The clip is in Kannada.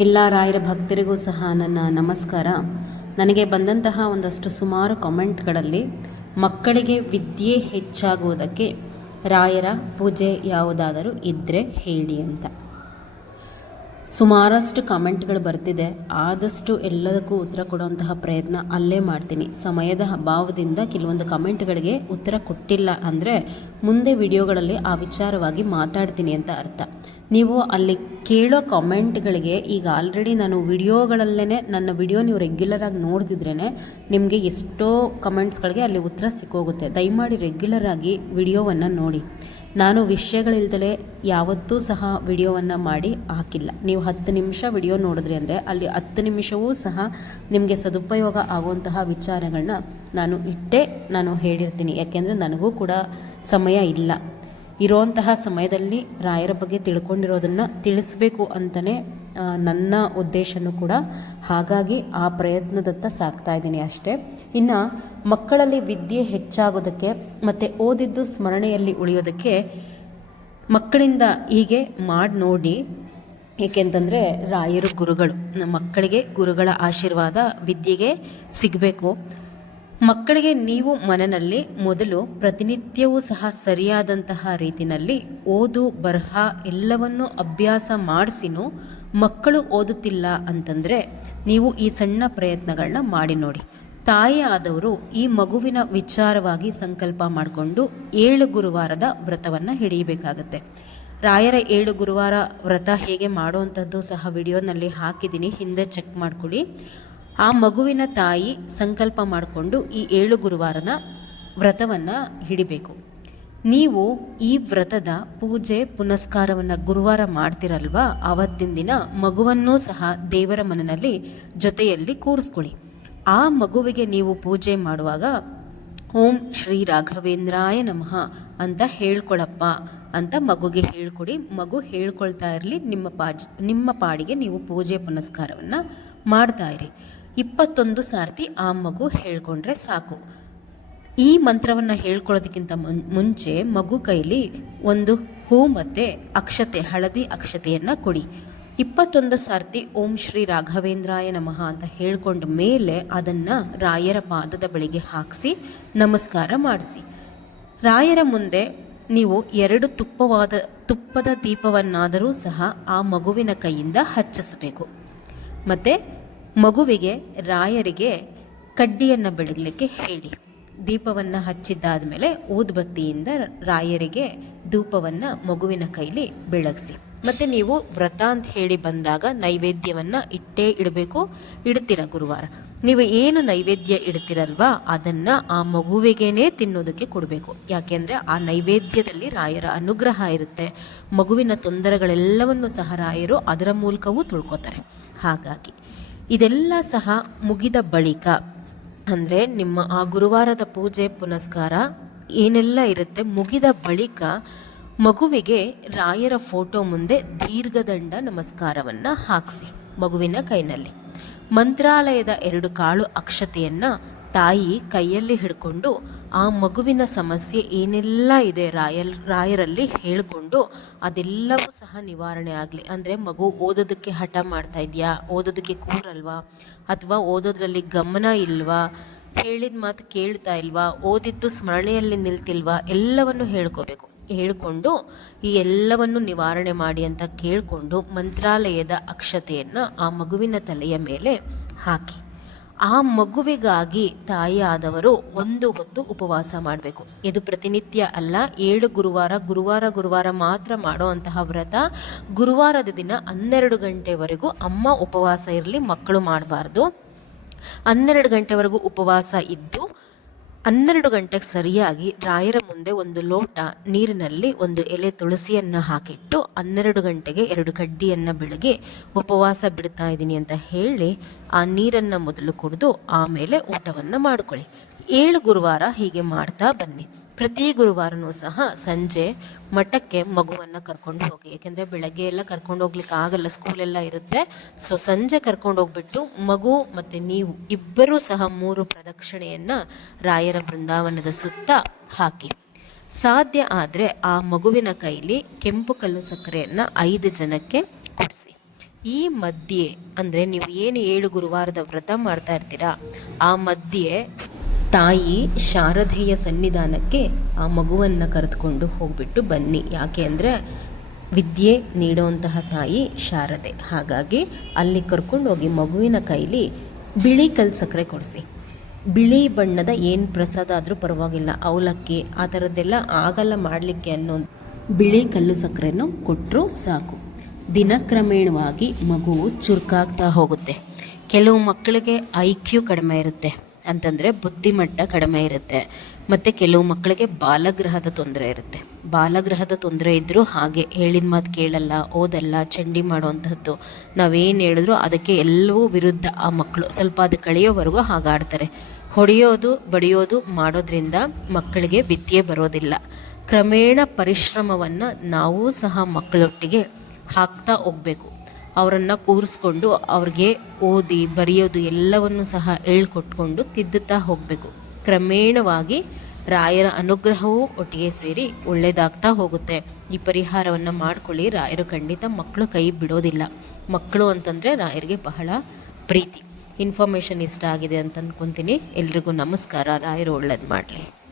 ಎಲ್ಲ ರಾಯರ ಭಕ್ತರಿಗೂ ಸಹ ನನ್ನ ನಮಸ್ಕಾರ. ನನಗೆ ಬಂದಂತಹ ಒಂದಷ್ಟು ಸುಮಾರು ಕಾಮೆಂಟ್ಗಳಲ್ಲಿ, ಮಕ್ಕಳಿಗೆ ವಿದ್ಯೆ ಹೆಚ್ಚಾಗುವುದಕ್ಕೆ ರಾಯರ ಪೂಜೆ ಯಾವುದಾದರೂ ಇದ್ದರೆ ಹೇಳಿ ಅಂತ. ಸುಮಾರಷ್ಟು ಕಮೆಂಟ್ಗಳು ಬರ್ತಿದೆ. ಆದಷ್ಟು ಎಲ್ಲದಕ್ಕೂ ಉತ್ತರ ಕೊಡುವಂತಹ ಪ್ರಯತ್ನ ಅಲ್ಲೇ ಮಾಡ್ತೀನಿ. ಸಮಯದ ಅಭಾವದಿಂದ ಕೆಲವೊಂದು ಕಮೆಂಟ್ಗಳಿಗೆ ಉತ್ತರ ಕೊಟ್ಟಿಲ್ಲ ಅಂದರೆ ಮುಂದೆ ವಿಡಿಯೋಗಳಲ್ಲಿ ಆ ವಿಚಾರವಾಗಿ ಮಾತಾಡ್ತೀನಿ ಅಂತ ಅರ್ಥ. ನೀವು ಅಲ್ಲಿ ಕೇಳೋ ಕಾಮೆಂಟ್ಗಳಿಗೆ ಈಗ ಆಲ್ರೆಡಿ ನಾನು ವಿಡಿಯೋಗಳಲ್ಲೇ ನನ್ನ ವಿಡಿಯೋ ನೀವು ರೆಗ್ಯುಲರಾಗಿ ನೋಡ್ತಿದ್ರೇ ನಿಮಗೆ ಎಷ್ಟೋ ಕಮೆಂಟ್ಸ್ಗಳಿಗೆ ಅಲ್ಲಿ ಉತ್ತರ ಸಿಕ್ಕೋಗುತ್ತೆ. ದಯಮಾಡಿ ರೆಗ್ಯುಲರಾಗಿ ವಿಡಿಯೋವನ್ನು ನೋಡಿ. ನಾನು ವಿಷಯಗಳಿಲ್ದಲೇ ಯಾವತ್ತೂ ಸಹ ವಿಡಿಯೋವನ್ನು ಮಾಡಿ ಹಾಕಿಲ್ಲ. ನೀವು ಹತ್ತು ನಿಮಿಷ ವಿಡಿಯೋ ನೋಡಿದ್ರಿ ಅಂದರೆ ಅಲ್ಲಿ ಹತ್ತು ನಿಮಿಷವೂ ಸಹ ನಿಮಗೆ ಸದುಪಯೋಗ ಆಗುವಂತಹ ವಿಚಾರಗಳನ್ನ ನಾನು ಇಟ್ಟೇ ನಾನು ಹೇಳಿರ್ತೀನಿ. ಯಾಕೆಂದರೆ ನನಗೂ ಕೂಡ ಸಮಯ ಇಲ್ಲ. ಇರೋಂತಹ ಸಮಯದಲ್ಲಿ ರಾಯರ ಬಗ್ಗೆ ತಿಳ್ಕೊಂಡಿರೋದನ್ನು ತಿಳಿಸ್ಬೇಕು ಅಂತಲೇ ನನ್ನ ಉದ್ದೇಶನೂ ಕೂಡ ಹಾಗಾಗಿ ಆ ಪ್ರಯತ್ನದತ್ತ ಸಾಕ್ತಾ ಇದ್ದೀನಿ ಅಷ್ಟೇ. ಇನ್ನು ಮಕ್ಕಳಲ್ಲಿ ವಿದ್ಯೆ ಹೆಚ್ಚಾಗೋದಕ್ಕೆ ಮತ್ತು ಓದಿದ್ದು ಸ್ಮರಣೆಯಲ್ಲಿ ಉಳಿಯೋದಕ್ಕೆ ಮಕ್ಕಳಿಂದ ಹೀಗೆ ಮಾಡಿ ನೋಡಿ, ಏಕೆಂತಂದರೆ ರಾಯರು ಗುರುಗಳು, ಮಕ್ಕಳಿಗೆ ಗುರುಗಳ ಆಶೀರ್ವಾದ ವಿದ್ಯೆಗೆ ಸಿಗಬೇಕು. ಮಕ್ಕಳಿಗೆ ನೀವು ಮನನಲ್ಲಿ ಮೊದಲು ಪ್ರತಿನಿತ್ಯವೂ ಸಹ ಸರಿಯಾದಂತಹ ರೀತಿಯಲ್ಲಿ ಓದು, ಬರಹ ಎಲ್ಲವನ್ನು ಅಭ್ಯಾಸ ಮಾಡಿಸಿನೂ ಮಕ್ಕಳು ಓದುತ್ತಿಲ್ಲ ಅಂತಂದರೆ ನೀವು ಈ ಸಣ್ಣ ಪ್ರಯತ್ನಗಳನ್ನ ಮಾಡಿ ನೋಡಿ. ತಾಯಿ ಆದವರು ಈ ಮಗುವಿನ ವಿಚಾರವಾಗಿ ಸಂಕಲ್ಪ ಮಾಡಿಕೊಂಡು ಏಳು ಗುರುವಾರದ ವ್ರತವನ್ನು ಹಿಡಿಯಬೇಕಾಗತ್ತೆ. ರಾಯರ ಏಳು ಗುರುವಾರ ವ್ರತ ಹೇಗೆ ಮಾಡುವಂಥದ್ದು ಸಹ ವಿಡಿಯೋನಲ್ಲಿ ಹಾಕಿದ್ದೀನಿ. ಹಿಂದೆ ಚೆಕ್ ಮಾಡ್ಕೊಳ್ಳಿ. ಆ ಮಗುವಿನ ತಾಯಿ ಸಂಕಲ್ಪ ಮಾಡಿಕೊಂಡು ಈ ಏಳು ಗುರುವಾರನ ವ್ರತವನ್ನು ಹಿಡಿಬೇಕು. ನೀವು ಈ ವ್ರತದ ಪೂಜೆ, ಪುನಸ್ಕಾರವನ್ನು ಗುರುವಾರ ಮಾಡ್ತಿರಲ್ವಾ? ಆವತ್ತಿನ ದಿನ ಮಗುವನ್ನೂ ಸಹ ದೇವರ ಮನನಲ್ಲಿ ಜೊತೆಯಲ್ಲಿ ಕೂರಿಸ್ಕೊಳ್ಳಿ. ಆ ಮಗುವಿಗೆ ನೀವು ಪೂಜೆ ಮಾಡುವಾಗ ಓಂ ಶ್ರೀ ರಾಘವೇಂದ್ರಾಯ ನಮಃ ಅಂತ ಹೇಳ್ಕೊಳಪ್ಪ ಅಂತ ಮಗುಗೆ ಹೇಳ್ಕೊಡಿ. ಮಗು ಹೇಳ್ಕೊಳ್ತಾ ಇರಲಿ, ನಿಮ್ಮ ಪಾಜ್, ನಿಮ್ಮ ಪಾಡಿಗೆ ನೀವು ಪೂಜೆ, ಪುನಸ್ಕಾರವನ್ನು ಮಾಡ್ತಾ ಇರಿ. ಇಪ್ಪತ್ತೊಂದು ಸಾರ್ತಿ ಆ ಮಗು ಹೇಳ್ಕೊಂಡ್ರೆ ಸಾಕು. ಈ ಮಂತ್ರವನ್ನು ಹೇಳ್ಕೊಳ್ಳೋದಕ್ಕಿಂತ ಮುಂಚೆ ಮಗು ಕೈಲಿ ಒಂದು ಹೂ ಮತ್ತು ಅಕ್ಷತೆ, ಹಳದಿ ಅಕ್ಷತೆಯನ್ನು ಕೊಡಿ. ಇಪ್ಪತ್ತೊಂದು ಸಾರ್ತಿ ಓಂ ಶ್ರೀ ರಾಘವೇಂದ್ರಾಯ ನಮಃ ಅಂತ ಹೇಳ್ಕೊಂಡ ಮೇಲೆ ಅದನ್ನು ರಾಯರ ಪಾದದ ಬಳಿಗೆ ಹಾಕಿಸಿ ನಮಸ್ಕಾರ ಮಾಡಿಸಿ. ರಾಯರ ಮುಂದೆ ನೀವು ಎರಡು ತುಪ್ಪವಾದ, ತುಪ್ಪದ ದೀಪವನ್ನಾದರೂ ಸಹ ಆ ಮಗುವಿನ ಕೈಯಿಂದ ಹಚ್ಚಿಸಬೇಕು. ಮತ್ತು ಮಗುವಿಗೆ, ರಾಯರಿಗೆ ಕಡ್ಡಿಯನ್ನು ಬೆಳಗಲಿಕ್ಕೆ ಹೇಳಿ. ದೀಪವನ್ನು ಹಚ್ಚಿದ್ದಾದ ಮೇಲೆ ಊದ್ಬತ್ತಿಯಿಂದ ರಾಯರಿಗೆ ಧೂಪವನ್ನು ಮಗುವಿನ ಕೈಲಿ ಬೆಳಗಿಸಿ. ಮತ್ತು ನೀವು ವ್ರತ ಅಂತ ಹೇಳಿ ಬಂದಾಗ ನೈವೇದ್ಯವನ್ನು ಇಟ್ಟೇ ಇಡಬೇಕು, ಇಡ್ತೀರ ಗುರುವಾರ? ನೀವು ಏನು ನೈವೇದ್ಯ ಇಡ್ತೀರಲ್ವಾ, ಅದನ್ನು ಆ ಮಗುವಿಗೇನೆ ತಿನ್ನೋದಕ್ಕೆ ಕೊಡಬೇಕು. ಯಾಕೆಂದರೆ ಆ ನೈವೇದ್ಯದಲ್ಲಿ ರಾಯರ ಅನುಗ್ರಹ ಇರುತ್ತೆ. ಮಗುವಿನ ತೊಂದರೆಗಳೆಲ್ಲವನ್ನು ಸಹ ರಾಯರು ಅದರ ಮೂಲಕವೂ ತುಳ್ಕೋತಾರೆ. ಹಾಗಾಗಿ ಇದೆಲ್ಲ ಸಹ ಮುಗಿದ ಬಳಿಕ, ಅಂದರೆ ನಿಮ್ಮ ಆ ಗುರುವಾರದ ಪೂಜೆ ಪುನಸ್ಕಾರ ಏನೆಲ್ಲ ಇರುತ್ತೆ ಮುಗಿದ ಬಳಿಕ ಮಗುವಿಗೆ ರಾಯರ ಫೋಟೋ ಮುಂದೆ ದೀರ್ಘದಂಡ ನಮಸ್ಕಾರವನ್ನು ಹಾಕಿಸಿ ಮಗುವಿನ ಕೈನಲ್ಲಿ. ಮಂತ್ರಾಲಯದ ಎರಡು ಕಾಳು ಅಕ್ಷತೆಯನ್ನು ತಾಯಿ ಕೈಯಲ್ಲಿ ಹಿಡ್ಕೊಂಡು ಆ ಮಗುವಿನ ಸಮಸ್ಯೆ ಏನೆಲ್ಲ ಇದೆ ರಾಯಲ್, ರಾಯರಲ್ಲಿ ಹೇಳಿಕೊಂಡು ಅದೆಲ್ಲವೂ ಸಹ ನಿವಾರಣೆ ಆಗಲಿ. ಅಂದರೆ ಮಗು ಓದೋದಕ್ಕೆ ಹಠ ಮಾಡ್ತಾ ಇದೆಯಾ? ಓದೋದಕ್ಕೆ ಕೂರಲ್ವಾ? ಅಥವಾ ಓದೋದ್ರಲ್ಲಿ ಗಮನ ಇಲ್ವಾ? ಹೇಳಿದ ಮಾತು ಕೇಳ್ತಾ ಇಲ್ವಾ? ಓದಿದ್ದು ಸ್ಮರಣೆಯಲ್ಲಿ ನಿಲ್ತಿಲ್ವಾ? ಎಲ್ಲವನ್ನು ಹೇಳ್ಕೋಬೇಕು. ಹೇಳ್ಕೊಂಡು ಈ ಎಲ್ಲವನ್ನು ನಿವಾರಣೆ ಮಾಡಿ ಅಂತ ಕೇಳಿಕೊಂಡು ಮಂತ್ರಾಲಯದ ಅಕ್ಷತೆಯನ್ನು ಆ ಮಗುವಿನ ತಲೆಯ ಮೇಲೆ ಹಾಕಿ. ಆ ಮಗುವಿಗಾಗಿ ತಾಯಿಯಾದವರು ಒಂದು ಹೊತ್ತು ಉಪವಾಸ ಮಾಡಬೇಕು. ಇದು ಪ್ರತಿನಿತ್ಯ ಅಲ್ಲ, ಏಳು ಗುರುವಾರ ಗುರುವಾರ ಗುರುವಾರ ಮಾತ್ರ ಮಾಡುವಂತಹ ವ್ರತ. ಗುರುವಾರದ ದಿನ ಹನ್ನೆರಡು ಗಂಟೆವರೆಗೂ ಅಮ್ಮ ಉಪವಾಸ ಇರಲಿ, ಮಕ್ಕಳು ಮಾಡಬಾರ್ದು. ಹನ್ನೆರಡು ಗಂಟೆವರೆಗೂ ಉಪವಾಸ ಇದ್ದು ಹನ್ನೆರಡು ಗಂಟೆಗೆ ಸರಿಯಾಗಿ ರಾಯರ ಮುಂದೆ ಒಂದು ಲೋಟ ನೀರಿನಲ್ಲಿ ಒಂದು ಎಲೆ ತುಳಸಿಯನ್ನು ಹಾಕಿಟ್ಟು ಹನ್ನೆರಡು ಗಂಟೆಗೆ ಎರಡು ಕಡ್ಡಿಯನ್ನು ಬೆಳಗ್ಗೆ ಉಪವಾಸ ಬಿಡ್ತಾ ಇದ್ದೀನಿ ಅಂತ ಹೇಳಿ ಆ ನೀರನ್ನು ಮೊದಲು ಕುಡಿದು ಆಮೇಲೆ ಊಟವನ್ನು ಮಾಡಿಕೊಳ್ಳಿ. ಏಳು ಗುರುವಾರ ಹೀಗೆ ಮಾಡ್ತಾ ಬನ್ನಿ. ಪ್ರತಿ ಗುರುವಾರನೂ ಸಹ ಸಂಜೆ ಮಠಕ್ಕೆ ಮಗುವನ್ನು ಕರ್ಕೊಂಡು ಹೋಗಿ. ಏಕೆಂದರೆ ಬೆಳಗ್ಗೆ ಎಲ್ಲ ಕರ್ಕೊಂಡು ಹೋಗ್ಲಿಕ್ಕೆ ಆಗಲ್ಲ ಸ್ಕೂಲೆಲ್ಲ ಇರುತ್ತೆ. ಸೊ ಸಂಜೆ ಕರ್ಕೊಂಡು ಹೋಗ್ಬಿಟ್ಟು ಮಗು ಮತ್ತು ನೀವು ಇಬ್ಬರೂ ಸಹ ಮೂರು ಪ್ರದಕ್ಷಿಣೆಯನ್ನು ರಾಯರ ಬೃಂದಾವನದ ಸುತ್ತ ಹಾಕಿ. ಸಾಧ್ಯ ಆದರೆ ಆ ಮಗುವಿನ ಕೈಲಿ ಕೆಂಪು ಕಲ್ಲು ಸಕ್ಕರೆಯನ್ನು ಐದು ಜನಕ್ಕೆ ಕೊಡಿಸಿ. ಈ ಮಧ್ಯೆ ಅಂದರೆ ನೀವು ಏನು ಏಳು ಗುರುವಾರದ ವ್ರತ ಮಾಡ್ತಾ ಇರ್ತೀರಾ, ಆ ಮಧ್ಯೆ ತಾಯಿ ಶಾರದೆಯ ಸನ್ನಿಧಾನಕ್ಕೆ ಆ ಮಗುವನ್ನು ಕರೆದುಕೊಂಡು ಹೋಗ್ಬಿಟ್ಟು ಬನ್ನಿ. ಯಾಕೆ ಅಂದರೆ ವಿದ್ಯೆ ನೀಡುವಂತಹ ತಾಯಿ ಶಾರದೆ. ಹಾಗಾಗಿ ಅಲ್ಲಿ ಕರ್ಕೊಂಡು ಹೋಗಿ ಮಗುವಿನ ಕೈಲಿ ಬಿಳಿ ಕಲ್ ಸಕ್ಕರೆ ಕೊಡಿಸಿ. ಬಿಳಿ ಬಣ್ಣದ ಏನು ಪ್ರಸಾದ ಆದರೂ ಪರವಾಗಿಲ್ಲ. ಅವಲಕ್ಕಿ, ಆ ಥರದ್ದೆಲ್ಲ ಆಗಲ್ಲ ಮಾಡಲಿಕ್ಕೆ ಅನ್ನೋ ಬಿಳಿ ಕಲ್ಲು ಸಕ್ಕರೆನೂ ಕೊಟ್ಟರು ಸಾಕು. ದಿನಕ್ರಮೇಣವಾಗಿ ಮಗು ಚುರುಕಾಗ್ತಾ ಹೋಗುತ್ತೆ. ಕೆಲವು ಮಕ್ಕಳಿಗೆ ಐ ಕ್ಯೂ ಕಡಿಮೆ ಇರುತ್ತೆ. ಅಂತಂದರೆ ಬುದ್ಧಿಮಟ್ಟ ಕಡಿಮೆ ಇರುತ್ತೆ. ಮತ್ತು ಕೆಲವು ಮಕ್ಕಳಿಗೆ ಬಾಲಗ್ರಹದ ತೊಂದರೆ ಇರುತ್ತೆ. ಬಾಲಗ್ರಹದ ತೊಂದರೆ ಇದ್ದರೂ ಹಾಗೆ ಹೇಳಿದ ಮಾತು ಕೇಳಲ್ಲ, ಓದಲ್ಲ, ಚಂಡಿ ಮಾಡುವಂಥದ್ದು ನಾವೇನು ಹೇಳಿದ್ರು ಅದಕ್ಕೆ ಎಲ್ಲವೂ ವಿರುದ್ಧ ಆ ಮಕ್ಕಳು. ಸ್ವಲ್ಪ ಅದು ಕಳೆಯೋವರೆಗೂ ಹಾಗಾಡ್ತಾರೆ. ಹೊಡೆಯೋದು, ಬಡಿಯೋದು ಮಾಡೋದ್ರಿಂದ ಮಕ್ಕಳಿಗೆ ವಿದ್ಯೆ ಬರೋದಿಲ್ಲ. ಕ್ರಮೇಣ ಪರಿಶ್ರಮವನ್ನು ನಾವೂ ಸಹ ಮಕ್ಕಳೊಟ್ಟಿಗೆ ಹಾಕ್ತಾ ಹೋಗಬೇಕು. ಅವರನ್ನು ಕೂರಿಸ್ಕೊಂಡು ಅವ್ರಿಗೆ ಓದಿ, ಬರೆಯೋದು ಎಲ್ಲವನ್ನು ಸಹ ಹೇಳ್ಕೊಟ್ಕೊಂಡು ತಿದ್ದುತ್ತಾ ಹೋಗಬೇಕು. ಕ್ರಮೇಣವಾಗಿ ರಾಯರ ಅನುಗ್ರಹವೂ ಒಟ್ಟಿಗೆ ಸೇರಿ ಒಳ್ಳೆಯದಾಗ್ತಾ ಹೋಗುತ್ತೆ. ಈ ಪರಿಹಾರವನ್ನು ಮಾಡಿಕೊಳ್ಳಿ. ರಾಯರು ಖಂಡಿತ ಮಕ್ಕಳು ಕೈ ಬಿಡೋದಿಲ್ಲ. ಮಕ್ಕಳು ಅಂತಂದರೆ ರಾಯರಿಗೆ ಬಹಳ ಪ್ರೀತಿ. ಇನ್ಫಾರ್ಮೇಷನ್ ಇಷ್ಟ ಆಗಿದೆ ಅಂತ ಅಂದ್ಕೊತೀನಿ ಎಲ್ರಿಗೂ ನಮಸ್ಕಾರ. ರಾಯರು ಒಳ್ಳೇದು ಮಾಡಲಿ.